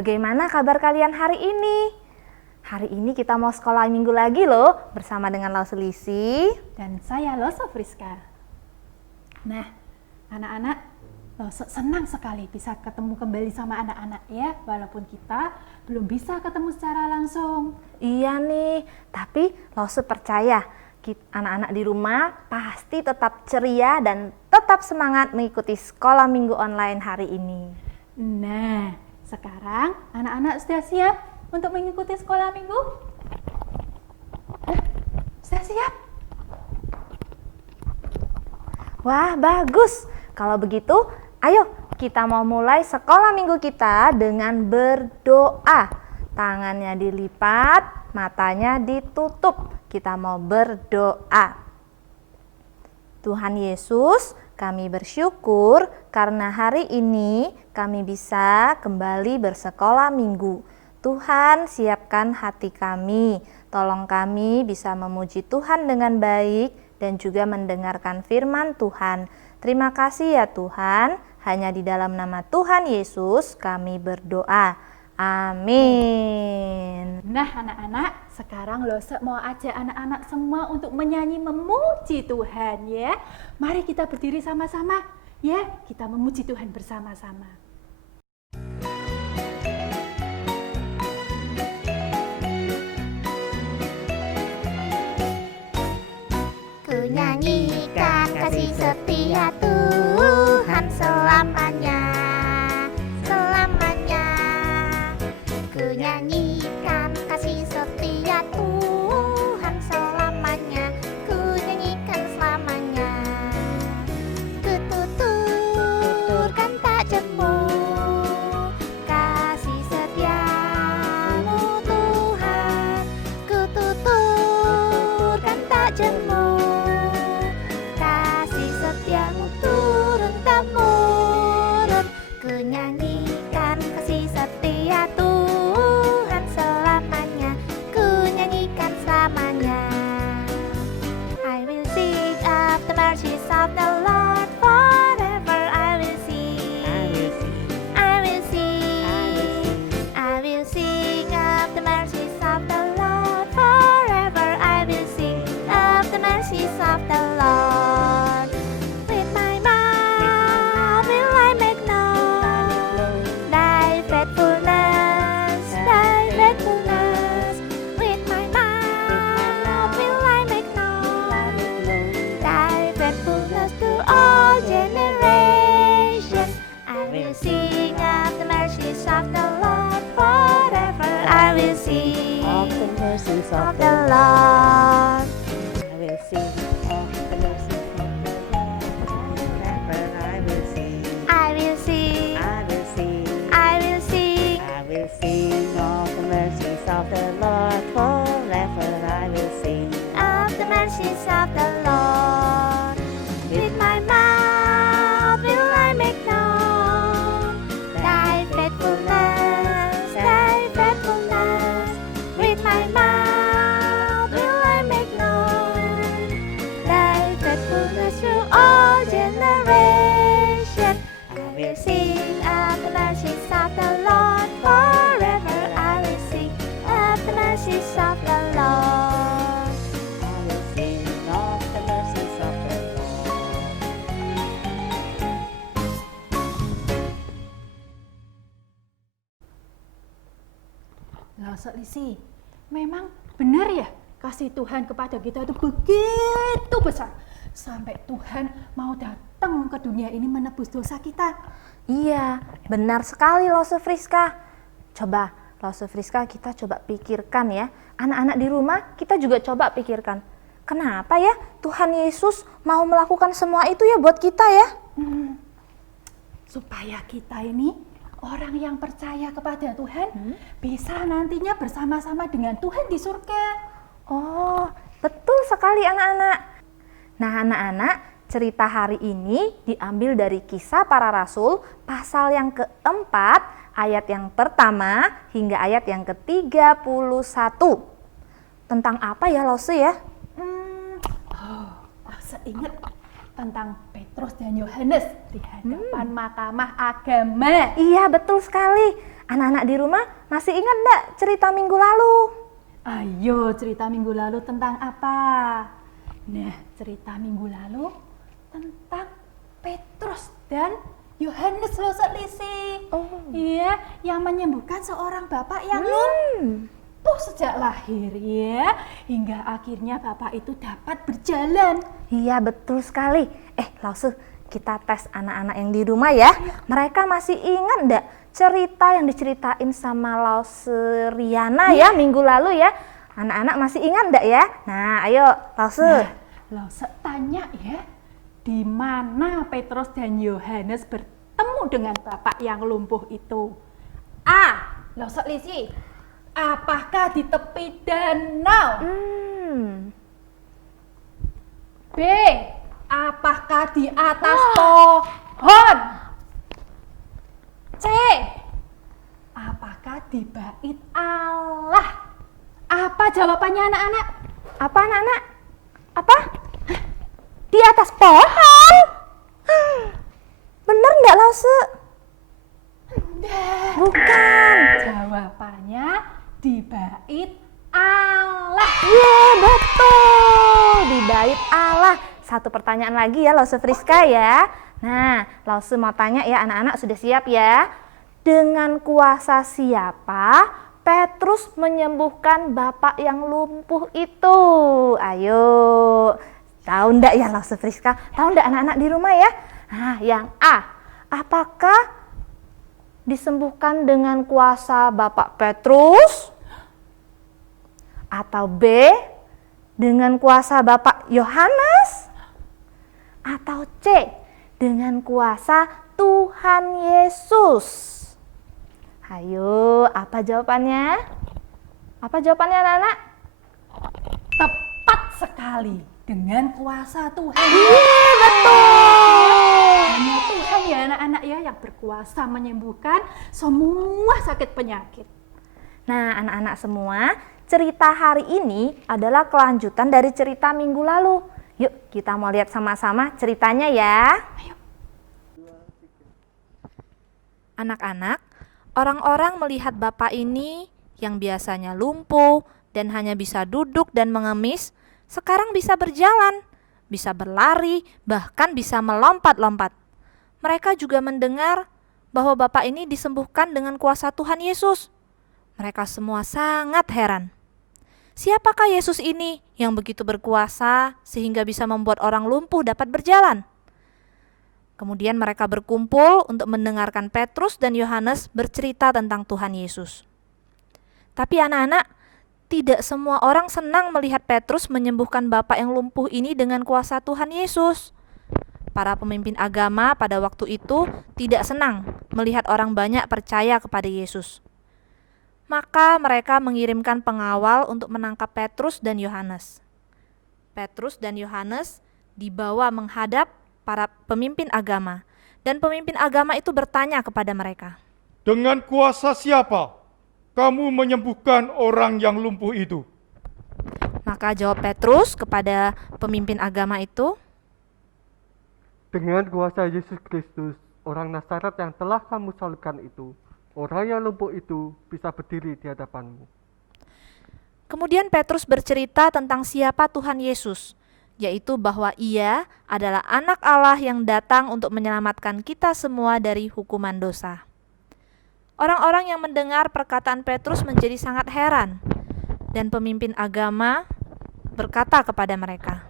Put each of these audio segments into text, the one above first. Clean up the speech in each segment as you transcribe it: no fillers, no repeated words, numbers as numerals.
Bagaimana kabar kalian hari ini? Hari ini kita mau sekolah minggu lagi loh, bersama dengan Lause Lisi dan saya Lause Friska. Nah, anak-anak, Lause senang sekali bisa ketemu kembali sama anak-anak ya, walaupun kita belum bisa ketemu secara langsung. Iya nih, tapi Lause percaya anak-anak di rumah pasti tetap ceria dan tetap semangat mengikuti sekolah minggu online hari ini. Nah, sekarang anak-anak sudah siap untuk mengikuti sekolah minggu? Sudah siap? Wah, bagus. Kalau begitu, ayo kita mau mulai sekolah minggu kita dengan berdoa. Tangannya dilipat, matanya ditutup. Kita mau berdoa. Tuhan Yesus, kami bersyukur karena hari ini kami bisa kembali bersekolah minggu. Tuhan, siapkan hati kami. Tolong kami bisa memuji Tuhan dengan baik dan juga mendengarkan firman Tuhan. Terima kasih ya Tuhan. Hanya di dalam nama Tuhan Yesus kami berdoa. Amin. Nah anak-anak, sekarang Lause mau ajak anak-anak semua untuk menyanyi memuji Tuhan ya. Mari kita berdiri sama-sama ya, kita memuji Tuhan bersama-sama. Ku nyanyikan kasih setia Tuhan selamanya, selamanya. Ku nyanyikan kasih setia Tuhan selamanya, ku nyanyikan selamanya. Ku tuturkan tak jemu kasih setiamu Tuhan, ku tuturkan tak jemu kasih setiamu turun temurun. Ku nyanyikan kasih setia Tuhan selamanya, ku nyanyikan selamanya. I will sing of the mercies of the Lord forever. I will sing, I will sing, I will sing of the mercies of the Lord forever. I will sing of the mercies of the Lord. With my mouth will I make known thy faithfulness, thy faithfulness. With my mouth will I make known thy faithfulness to all generations. I will sing of the mercies of the Lord forever. I will sing Of the mercies of the Lord. I will sing of the mercies of the Lord. Forever I will sing. I will sing, I will sing. I will sing. I will sing of the mercies of the Lord. Forever I will sing. Of the mercies of the Lord. With my mouth will I make known thy faithfulness, thy faithfulness. With my mouth will I make known thy faithfulness to all generations. I will sing of the mercies of the Lord forever. I will sing of the mercies of the Lord. I will sing of the mercies of the Lord. Lause Lisi, memang benar ya kasih Tuhan kepada kita itu begitu besar. Sampai Tuhan mau datang ke dunia ini menebus dosa kita. Iya, benar sekali Lause Friska. Coba Lause Friska kita coba pikirkan ya. Anak-anak di rumah kita juga coba pikirkan. Kenapa ya Tuhan Yesus mau melakukan semua itu ya buat kita ya? Supaya kita ini orang yang percaya kepada Tuhan bisa nantinya bersama-sama dengan Tuhan di surga. Oh, betul sekali anak-anak. Nah anak-anak, cerita hari ini diambil dari Kisah Para Rasul pasal yang keempat, ayat yang pertama hingga ayat yang ke-31. Tentang apa ya Lause ya? Lause ingat tentang Petrus Petrus dan Yohanes di hadapan mahkamah agama. Iya, betul sekali. Anak-anak di rumah masih ingat enggak cerita minggu lalu? Ayo, cerita minggu lalu tentang apa? Nah, cerita minggu lalu tentang Petrus dan Yohanes loh, Lisi. Oh. Iya, yang menyembuhkan seorang bapak yang lumpuh sejak lahir ya, hingga akhirnya bapak itu dapat berjalan. Iya, betul sekali. Lause, kita tes anak-anak yang di rumah ya. Mereka masih ingat enggak cerita yang diceritain sama Lause Riana ya minggu lalu ya? Anak-anak masih ingat enggak ya? Nah, ayo Lause. Nah, Lause tanya ya, di mana Petrus dan Yohanes bertemu dengan bapak yang lumpuh itu? A. Lause Lisi, apakah di tepi danau? B. Apakah di atas pohon? C. Apakah di bait Allah? Apa jawabannya anak-anak? Apa anak-anak? Apa? Di atas pohon? Bener enggak Lause? Bukan. Jawabannya di bait Allah. Iya, betul. Di bait Allah. Satu pertanyaan lagi ya Lause Friska ya. Nah, Lause mau tanya ya, anak-anak sudah siap ya? Dengan kuasa siapa Petrus menyembuhkan bapak yang lumpuh itu? Ayo. Tahu enggak ya Lause Friska? Tahu enggak anak-anak di rumah ya? Nah, yang A. Apakah disembuhkan dengan kuasa bapak Petrus? Atau B. Dengan kuasa bapak Yohanes? Atau C, dengan kuasa Tuhan Yesus? Ayo, apa jawabannya? Apa jawabannya anak-anak? Tepat sekali, dengan kuasa Tuhan. Iya, betul. Hanya Tuhan ya anak-anak ya yang berkuasa menyembuhkan semua sakit penyakit. Nah, anak-anak semua, cerita hari ini adalah kelanjutan dari cerita minggu lalu. Yuk, kita mau lihat sama-sama ceritanya ya. Ayo. Anak-anak, orang-orang melihat bapak ini yang biasanya lumpuh dan hanya bisa duduk dan mengemis, sekarang bisa berjalan, bisa berlari, bahkan bisa melompat-lompat. Mereka juga mendengar bahwa bapak ini disembuhkan dengan kuasa Tuhan Yesus. Mereka semua sangat heran. Siapakah Yesus ini yang begitu berkuasa sehingga bisa membuat orang lumpuh dapat berjalan? Kemudian mereka berkumpul untuk mendengarkan Petrus dan Yohanes bercerita tentang Tuhan Yesus. Tapi anak-anak, tidak semua orang senang melihat Petrus menyembuhkan bapak yang lumpuh ini dengan kuasa Tuhan Yesus. Para pemimpin agama pada waktu itu tidak senang melihat orang banyak percaya kepada Yesus. Maka mereka mengirimkan pengawal untuk menangkap Petrus dan Yohanes. Petrus dan Yohanes dibawa menghadap para pemimpin agama, dan pemimpin agama itu bertanya kepada mereka, "Dengan kuasa siapa kamu menyembuhkan orang yang lumpuh itu?" Maka jawab Petrus kepada pemimpin agama itu, "Dengan kuasa Yesus Kristus, orang Nazaret yang telah kamu salibkan itu, orang yang lumpuh itu bisa berdiri di hadapanmu." Kemudian Petrus bercerita tentang siapa Tuhan Yesus, yaitu bahwa Ia adalah Anak Allah yang datang untuk menyelamatkan kita semua dari hukuman dosa. Orang-orang yang mendengar perkataan Petrus menjadi sangat heran, dan pemimpin agama berkata kepada mereka,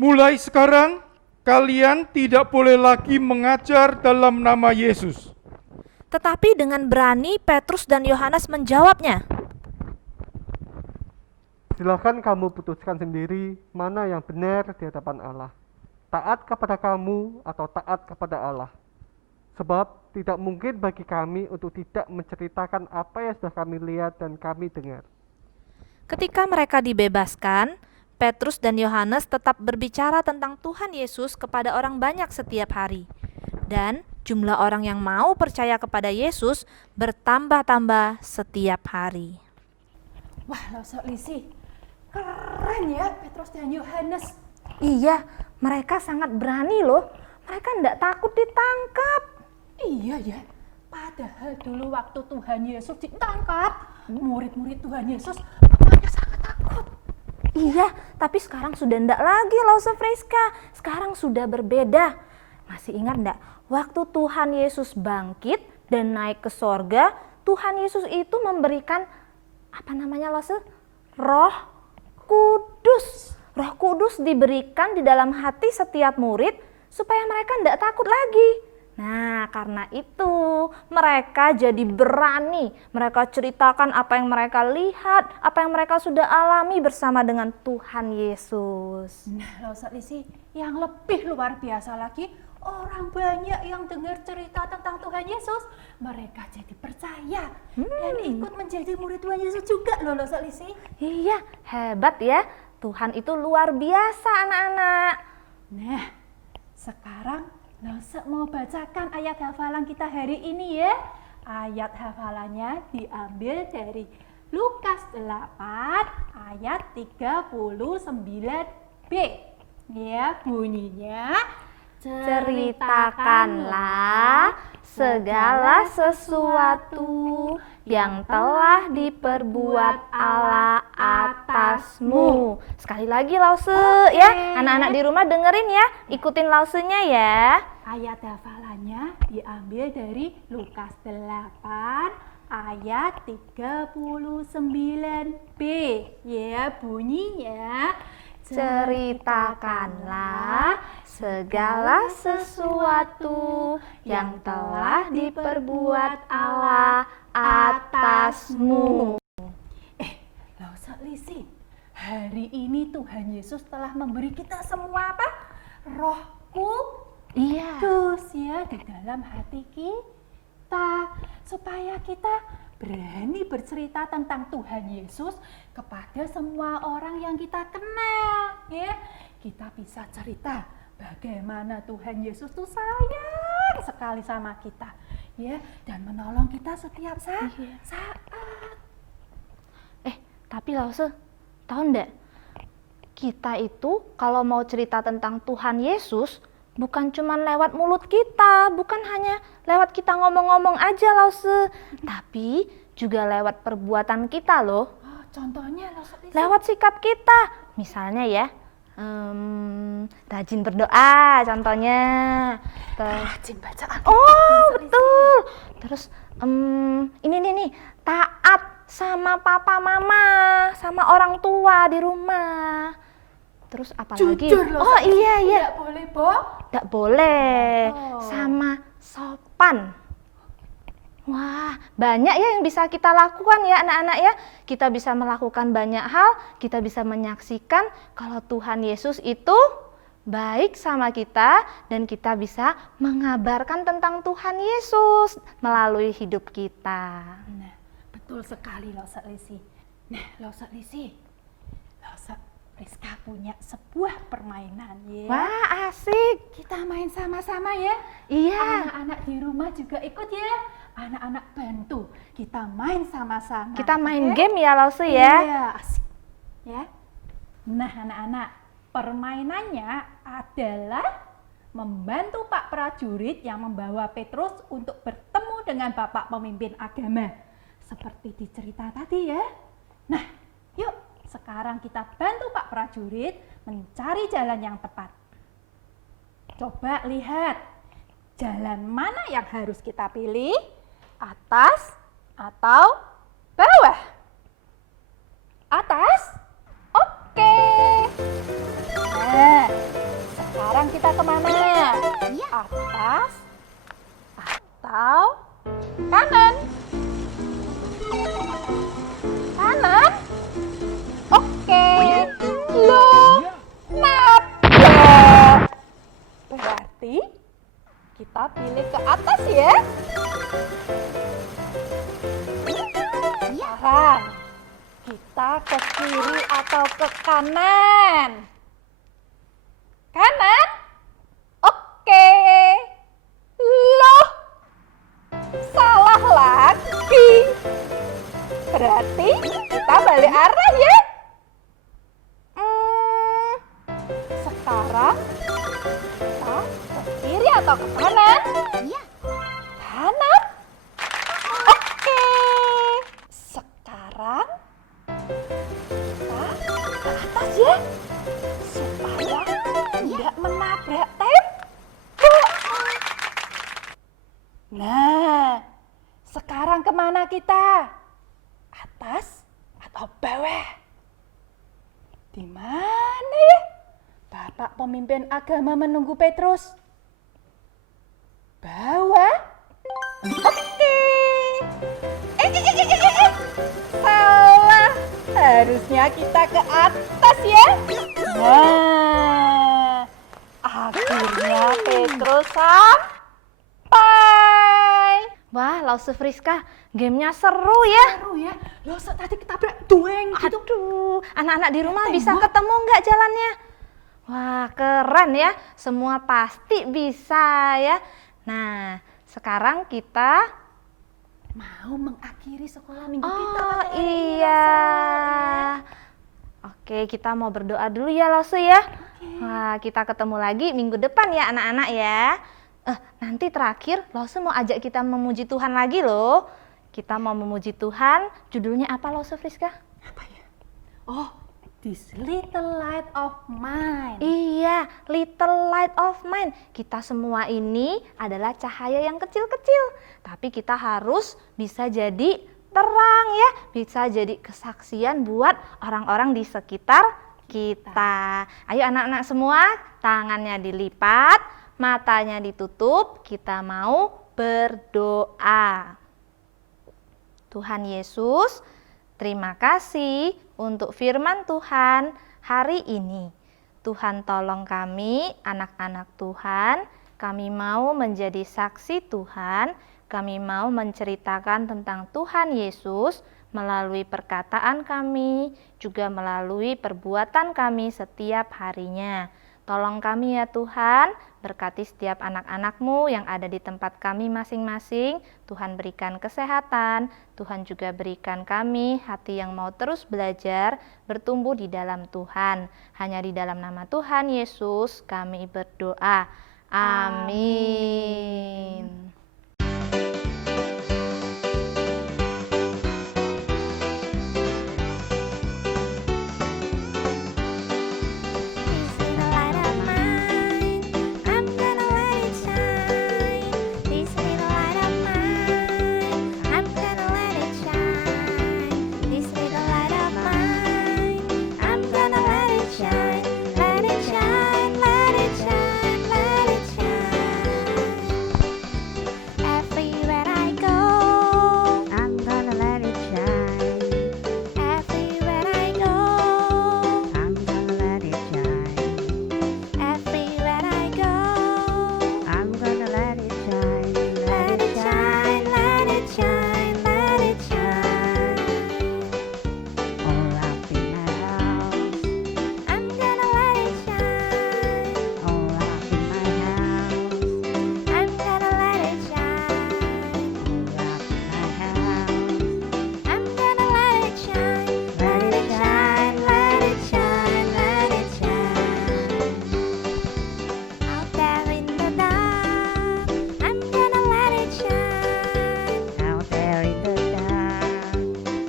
"Mulai sekarang kalian tidak boleh lagi mengajar dalam nama Yesus." Tetapi dengan berani Petrus dan Yohanes menjawabnya, "Silakan kamu putuskan sendiri mana yang benar di hadapan Allah. Taat kepada kamu atau taat kepada Allah. Sebab tidak mungkin bagi kami untuk tidak menceritakan apa yang sudah kami lihat dan kami dengar." Ketika mereka dibebaskan, Petrus dan Yohanes tetap berbicara tentang Tuhan Yesus kepada orang banyak setiap hari. Dan jumlah orang yang mau percaya kepada Yesus bertambah-tambah setiap hari. Wah, Lause Lisi, keren ya Petrus dan Yohanes. Iya, mereka sangat berani loh. mereka tidak takut ditangkap. Iya ya, padahal dulu waktu Tuhan Yesus ditangkap, murid-murid Tuhan Yesus pokoknya sangat takut. Iya, tapi sekarang sudah tidak lagi Lause Friska. Sekarang sudah berbeda. Masih ingat enggak? Waktu Tuhan Yesus bangkit dan naik ke sorga, Tuhan Yesus itu memberikan Lause? Roh Kudus. Roh Kudus diberikan di dalam hati setiap murid supaya mereka tidak takut lagi. Nah, karena itu mereka jadi berani. Mereka ceritakan apa yang mereka lihat, apa yang mereka sudah alami bersama dengan Tuhan Yesus. Nah, Lause Lisi, yang lebih luar biasa lagi, orang banyak yang dengar cerita tentang Tuhan Yesus, mereka jadi percaya dan ikut menjadi murid Tuhan Yesus juga loh, Lause Lisi. Iya, hebat ya. Tuhan itu luar biasa, anak-anak. Nah, sekarang Lause mau bacakan ayat hafalan kita hari ini ya. Ayat hafalannya diambil dari Lukas 8 ayat 39b. Ya, bunyinya, Ceritakanlah segala sesuatu yang telah diperbuat Allah atasmu. Sekali lagi Lause ya, anak-anak di rumah dengerin ya, ikutin Lausenya ya. ayat hafalannya diambil dari Lukas 8 ayat 39b. Ya, bunyinya, Ceritakanlah segala sesuatu yang telah diperbuat Allah atasmu. Lause Lisi, hari ini Tuhan Yesus telah memberi kita semua apa? Roh Iya. Kudus ya di dalam hati kita, supaya kita berani bercerita tentang Tuhan Yesus kepada semua orang yang kita kenal ya. Kita bisa cerita bagaimana Tuhan Yesus tuh sayang sekali sama kita ya, dan menolong kita setiap saat. Tapi Lause, tahu enggak? Kita itu kalau mau cerita tentang Tuhan Yesus, bukan cuma lewat mulut kita, bukan hanya lewat kita ngomong-ngomong aja Lause, tapi juga lewat perbuatan kita loh. Oh, contohnya Lause Lisi. Lewat sikap kita. Misalnya ya, rajin berdoa contohnya. Rajin baca Alkitab. Oh, Lause Lisi. betul. Terus ini nih, taat sama papa mama, sama orang tua di rumah. Terus apa lagi? Jujur loh. Oh iya. Tidak boleh bohong. Tidak boleh. Oh. Sama sopan. Wah, banyak ya yang bisa kita lakukan ya anak-anak ya. Kita bisa melakukan banyak hal, kita bisa menyaksikan kalau Tuhan Yesus itu baik sama kita, dan kita bisa mengabarkan tentang Tuhan Yesus melalui hidup kita. Nah, betul sekali Lause Lisi. Nah, Lause Lisi, Lause Friska punya sebuah permainan ya. Wah, asik. Kita main sama-sama ya. Iya. Anak-anak di rumah juga ikut ya. Anak-anak bantu. Kita main sama-sama. Kita main Oke? game ya Lause ya. Iya, asik. Ya. Nah, anak-anak, permainannya adalah membantu Pak prajurit yang membawa Petrus untuk bertemu dengan Bapak pemimpin agama. Seperti di cerita tadi ya. Nah, yuk sekarang kita bantu Pak prajurit mencari jalan yang tepat. Coba lihat, jalan mana yang harus kita pilih? Atas atau bawah? Atas? Oke. Nah, sekarang kita kemana? Atas atau kanan? Kanan? Oke. Loh, nabrak. Berarti kita pilih ke atas ya. Sekarang kita ke kiri atau ke kanan? Kanan? Oke. Loh, salah lagi. Berarti kita balik arah ya. Sekarang kita ke kiri atau ke kanan? Iya. Kanan. Oke. Sekarang kita ke atas ya. Supaya tidak menabrak tembok. Nah, sekarang kemana kita? Atas atau bawah? Di mana ya? Bapak pemimpin agama menunggu Petrus. Bawah? Oke. Salah. Harusnya kita ke atas ya. Nah, akhirnya Petrus sampai. Wah, Lause Friska, gamenya seru ya. Seru ya. Loh, tadi ketabrak doeng gitu. Aduh, anak-anak di rumah bisa Tembok. ketemu nggak jalannya? Wah, keren ya. Semua pasti bisa ya. Nah, sekarang kita Mau mengakhiri sekolah minggu kita. Oh pada hari ini, iya. Lause. Oke, kita mau berdoa dulu ya Lause ya. Wah, kita ketemu lagi minggu depan ya anak-anak ya. Nanti terakhir Lause mau ajak kita memuji Tuhan lagi loh. Kita mau memuji Tuhan. Judulnya apa Lause Friska? Apa ya? Oh, this little light of mine. Iya, little light of mine. Kita semua ini adalah cahaya yang kecil-kecil. Tapi kita harus bisa jadi terang ya. Bisa jadi kesaksian buat orang-orang di sekitar kita. Ayo anak-anak semua, tangannya dilipat, matanya ditutup. Kita mau berdoa. Tuhan Yesus, terima kasih untuk firman Tuhan hari ini. Tuhan tolong kami, anak-anak Tuhan, kami mau menjadi saksi Tuhan, kami mau menceritakan tentang Tuhan Yesus melalui perkataan kami, juga melalui perbuatan kami setiap harinya. Tolong kami ya Tuhan, berkati setiap anak-anak-Mu yang ada di tempat kami masing-masing. Tuhan berikan kesehatan, Tuhan juga berikan kami hati yang mau terus belajar, bertumbuh di dalam Tuhan. Hanya di dalam nama Tuhan Yesus kami berdoa. Amin. This little light of mine, I'm gonna let it shine. This little light of mine, I'm gonna let it shine. Let it shine, let it shine, let it shine. Everywhere I go, I'm gonna let it shine. everywhere I go, I'm gonna let it shine. everywhere I go. I'm gonna let it shine. Let it shine, let it shine, let it shine. All up in my house. I'm gonna let it shine. All up in my house. I'm gonna let it shine. All up in my house. I'm gonna let it shine. Let it shine, let it shine, let it shine. Out there in the dark, I'm gonna let it shine. Out there in the dark,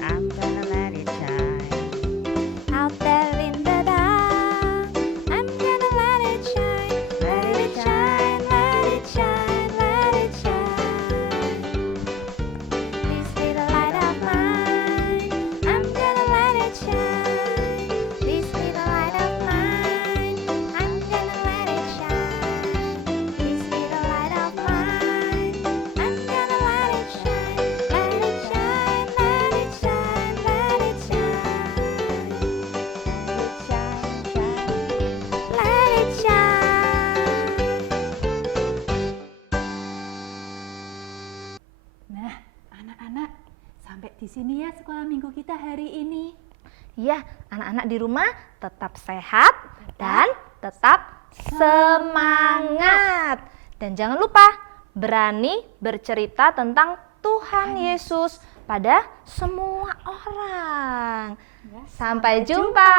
I'm gonna let it shine. Out there in the dark, I'm gonna let it shine. Let it shine, let it shine, let it shine. This little light of mine, I'm gonna let it shine. This little light of mine, I'm gonna let it shine. This little light of mine, I'm gonna let it shine. Let it shine, let it shine, let it shine. Let it shine. Nah, anak-anak, sampai di sini ya sekolah minggu kita hari ini. Ya, anak-anak di rumah tetap sehat dan tetap semangat. Dan jangan lupa berani bercerita tentang Tuhan Yesus pada semua orang. Sampai jumpa.